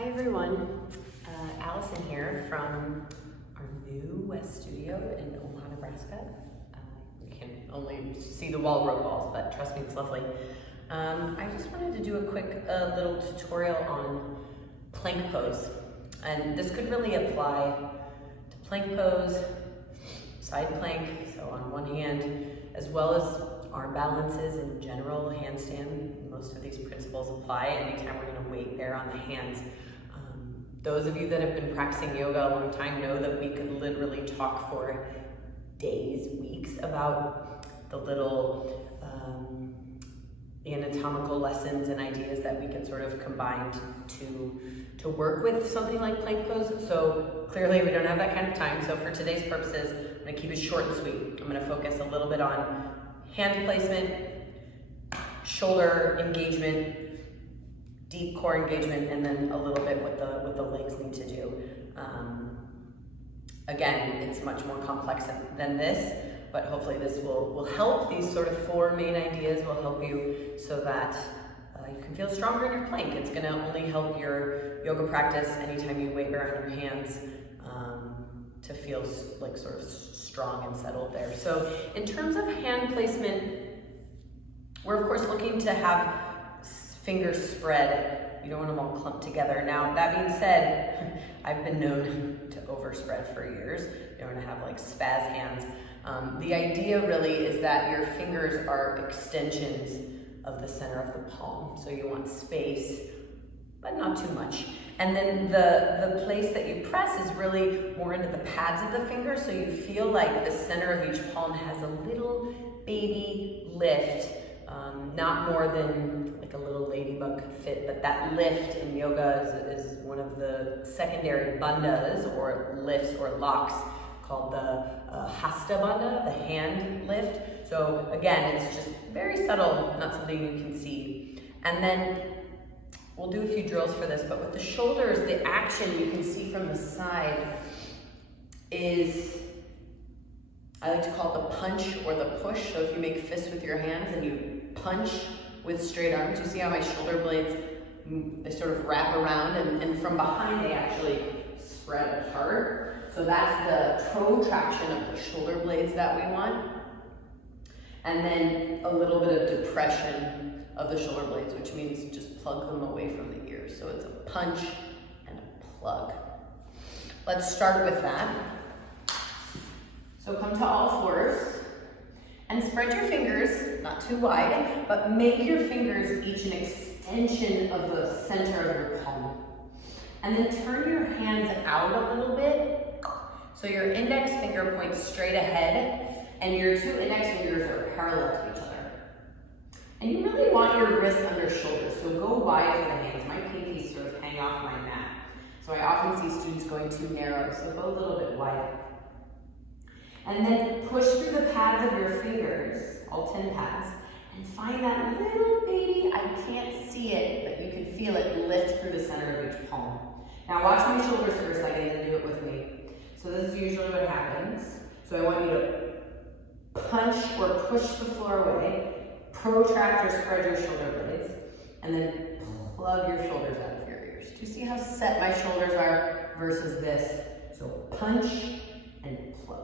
Hi everyone, Allison here from our new West studio in Omaha, Nebraska. You can only see the wall rope walls, but trust me, it's lovely. I just wanted to do a quick little tutorial on plank pose. And this could really apply to plank pose, side plank, so on one hand, as well as arm balances in general, handstand. Most of these principles apply anytime we're going to weight bear on the hands. Those of you that have been practicing yoga a long time know that we could literally talk for days, weeks about the little anatomical lessons and ideas that we can sort of combine to work with something like plank pose. So clearly we don't have that kind of time. So for today's purposes, I'm going to keep it short and sweet. I'm going to focus a little bit on hand placement, shoulder engagement, deep core engagement, and then a little bit what the legs need to do. Again, it's much more complex than this, but hopefully this will help. These sort of four main ideas will help you so that you can feel stronger in your plank. It's going to only help your yoga practice anytime you weight bear on your hands to feel like sort of strong and settled there. So in terms of hand placement, we're of course looking to have fingers spread. You don't want them all clumped together. Now, that being said, I've been known to overspread for years. You don't want to have like spaz hands. The idea really is that your fingers are extensions of the center of the palm. So you want space, but not too much. And then the place that you press is really more into the pads of the fingers. So you feel like the center of each palm has a little baby lift. Not more than like a little ladybug could fit, but that lift in yoga is one of the secondary bandhas or lifts or locks called the hasta bandha, the hand lift. So again, it's just very subtle, not something you can see. And then we'll do a few drills for this, but with the shoulders, the action you can see from the side is, I like to call it the punch or the push. So if you make fists with your hands and you punch with straight arms, you see how my shoulder blades, they sort of wrap around and from behind they actually spread apart. So that's the protraction of the shoulder blades that we want. And then a little bit of depression of the shoulder blades, which means just plug them away from the ears. So it's a punch and a plug. Let's start with that. So come to all fours and spread your fingers, not too wide, but make your fingers each an extension of the center of your palm. And then turn your hands out a little bit. So your index finger points straight ahead and your two index fingers are parallel to each other. And you really want your wrists under shoulders, so go wide for the hands. My pinkies sort of hang off my mat. So I often see students going too narrow, so go a little bit wider. And then push through the pads of your fingers, all 10 pads, and find that little baby, I can't see it, but you can feel it lift through the center of each palm. Now watch my shoulders for a second and do it with me. So this is usually what happens. So I want you to punch or push the floor away, protract or spread your shoulder blades, and then plug your shoulders out of your ears. Do you see how set my shoulders are versus this? So punch and plug.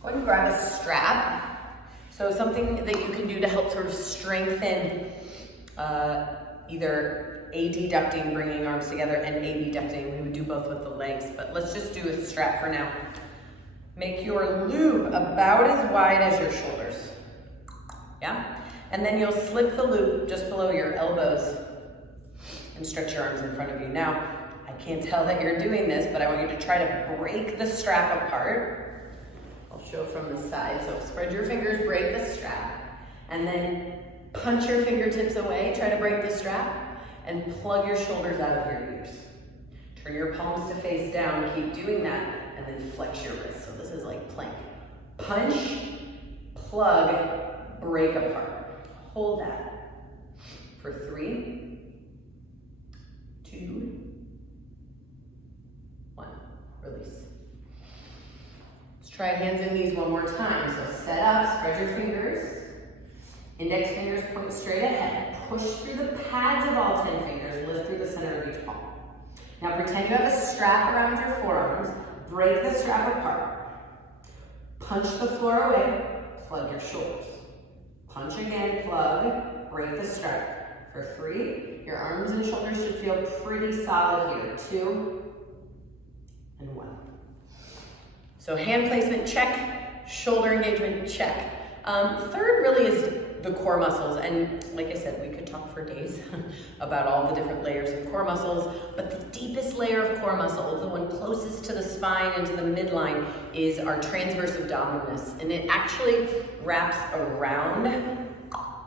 Go ahead and grab a strap. So something that you can do to help sort of strengthen either adducting, bringing arms together, and abducting. We would do both with the legs, but let's just do a strap for now. Make your loop about as wide as your shoulders. Yeah? And then you'll slip the loop just below your elbows and stretch your arms in front of you. Now, I can't tell that you're doing this, but I want you to try to break the strap apart. I'll show from the side. So spread your fingers, break the strap, and then punch your fingertips away, try to break the strap, and plug your shoulders out of your ears. Turn your palms to face down, keep doing that, and then flex your wrists. So this is like plank. Punch, plug, break apart. Hold that for 3, 2, 1. Release. Try hands and knees one more time. So set up, spread your fingers. Index fingers point straight ahead. Push through the pads of all 10 fingers. Lift through the center of each palm. Now pretend you have a strap around your forearms. Break the strap apart. Punch the floor away. Plug your shoulders. Punch again, plug, break the strap. For 3, your arms and shoulders should feel pretty solid here. 2 and 1. So hand placement, check. Shoulder engagement, check. Third really is the core muscles, and like I said, we could talk for days about all the different layers of core muscles, but the deepest layer of core muscle, the one closest to the spine and to the midline, is our transverse abdominis, and it actually wraps around.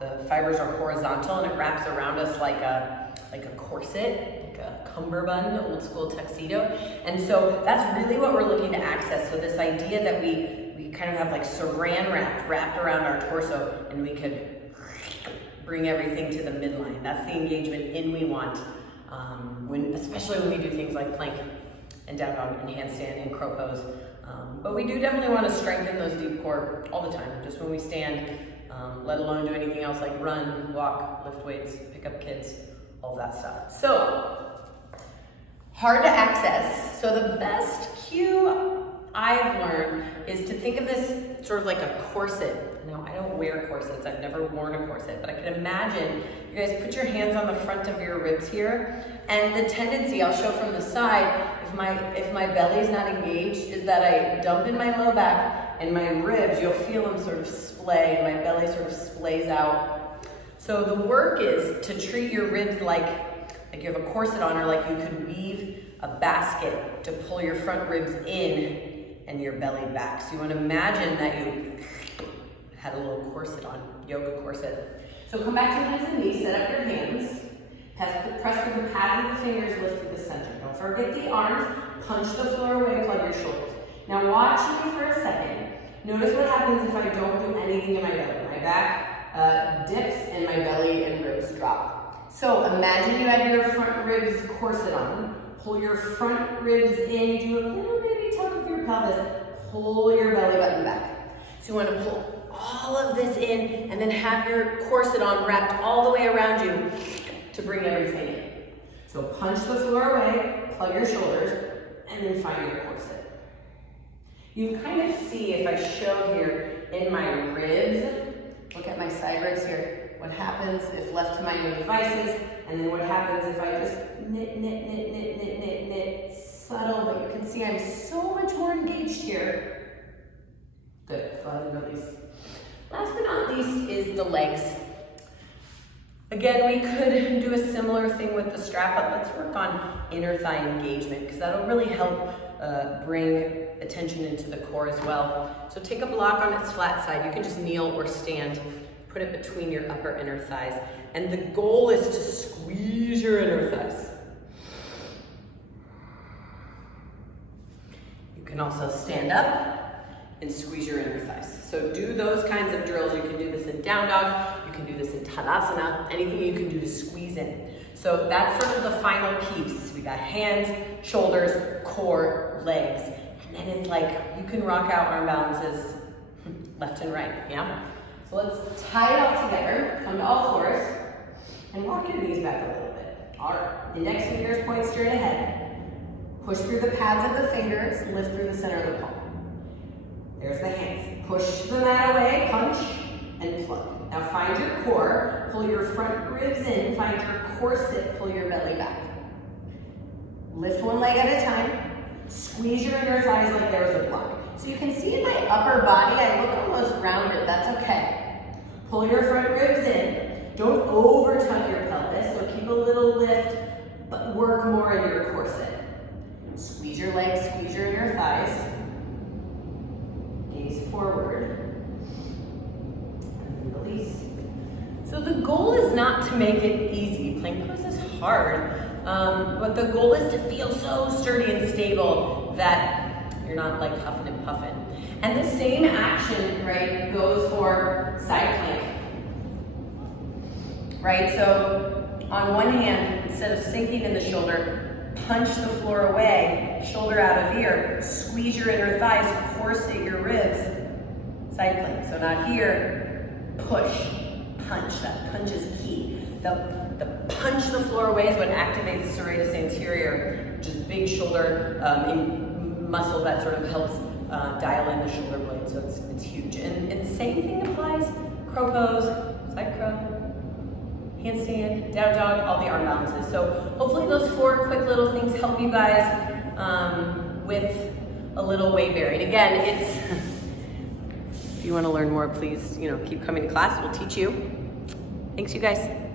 The fibers are horizontal, and it wraps around us like a corset, like a cummerbund, old school tuxedo, and so that's really what we're looking to access. So this idea that we kind of have like saran wrapped around our torso, and we could bring everything to the midline. That's the engagement in we want, especially when we do things like plank and down dog and handstand and crow pose. But we do definitely want to strengthen those deep core all the time, just when we stand, let alone do anything else like run, walk, lift weights, pick up kids, all of that stuff. So, hard to access. So the best cue I've learned is to think of this sort of like a corset. Now, I don't wear corsets. I've never worn a corset, but I can imagine you guys put your hands on the front of your ribs here, and the tendency, I'll show from the side, if my belly's not engaged, is that I dump in my low back, and my ribs, you'll feel them sort of splay, and my belly sort of splays out. So the work is to treat your ribs like you have a corset on, or like you could weave a basket to pull your front ribs in and your belly back. So you want to imagine that you had a little corset on, yoga corset. So come back to hands and knees, set up your hands, press through the pads of the fingers, lift through the center. Don't forget the arms, punch the floor away, plug your shoulders. Now watch me for a second. Notice what happens if I don't do anything in my belly. My back dips and my belly and ribs drop. So imagine you had your front ribs corset on. Pull your front ribs in, do a little baby tuck of your pelvis, pull your belly button back. So you want to pull all of this in and then have your corset on wrapped all the way around you to bring everything in. So punch the floor away, plug your shoulders, and then find your corset. You can kind of see, if I show here in my ribs, look at my side ribs here, what happens if left to my own devices, and then what happens if I just knit, subtle, but you can see I'm so much more engaged here. Good, go ahead and release. Last but not least is the legs. Again, we could do a similar thing with the strap, but let's work on inner thigh engagement, because that'll really help bring attention into the core as well. So take a block on its flat side. You can just kneel or stand. Put it between your upper inner thighs. And the goal is to squeeze your inner thighs. You can also stand up and squeeze your inner thighs. So do those kinds of drills. You can do this in down dog. You can do this in Tadasana. Anything you can do to squeeze in. So that's sort of the final piece. We got hands, shoulders, core, legs. And then it's like you can rock out arm balances left and right, yeah? So let's tie it all together, come to all fours, and walk your knees back a little bit. All right, index fingers point straight ahead. Push through the pads of the fingers, lift through the center of the palm. There's the hands. Push the mat away, punch, and plug. Now find your core, pull your front ribs in, find your corset, pull your belly back. Lift one leg at a time, squeeze your inner thighs like there was a block. So you can see in my upper body, I look almost rounded, that's okay. Pull your front ribs in. Don't over tuck your pelvis, so keep a little lift, but work more in your corset. Squeeze your legs, squeeze your inner thighs. Gaze forward. And release. So the goal is not to make it easy. Plank pose is hard, but the goal is to feel so sturdy and stable that you're not like huffing and puffing. And the same action, right, goes for side plank. Right, so on one hand, instead of sinking in the shoulder, punch the floor away, shoulder out of ear, squeeze your inner thighs, corset your ribs, side plank. So not here, push, punch. That punch is key. The punch the floor away is what activates serratus anterior, which is big shoulder muscle that sort of helps dial in the shoulder blade. So it's huge. And same thing applies. Crow pose, side crow, handstand, down dog, all the arm balances. So hopefully those 4 quick little things help you guys with a little weight bearing. Again, it's if you want to learn more, please keep coming to class. We'll teach you. Thanks, you guys.